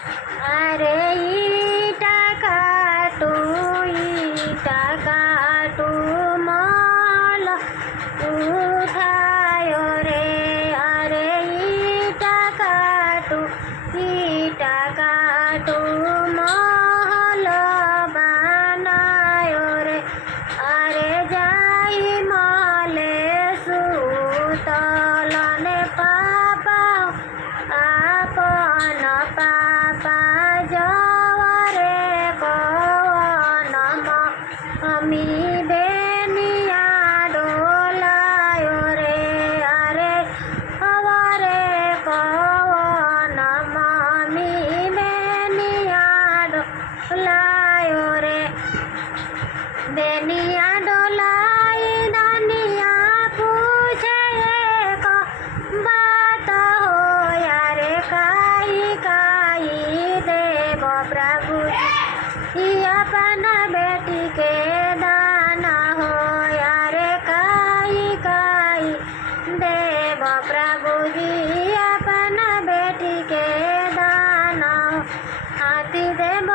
अरे ईटा काटू माल उठायो रे। अरे ईटा काटू महल बनायो रे। अरे जाई मले सुतल ने पापा आपन पापा जवरे कवन मम्मी बेनिया डोलायो रे। अरे हवरे कवन मम्मी बेनिया डोलायो रे। बेनिया डोलाई दानिया पूछे एक बात हो यारे काई देव प्रभु जी अपन बेटी के दाना हो। यारे काई देव प्रभु जी अपन बेटी के दाना हो। हाथी देव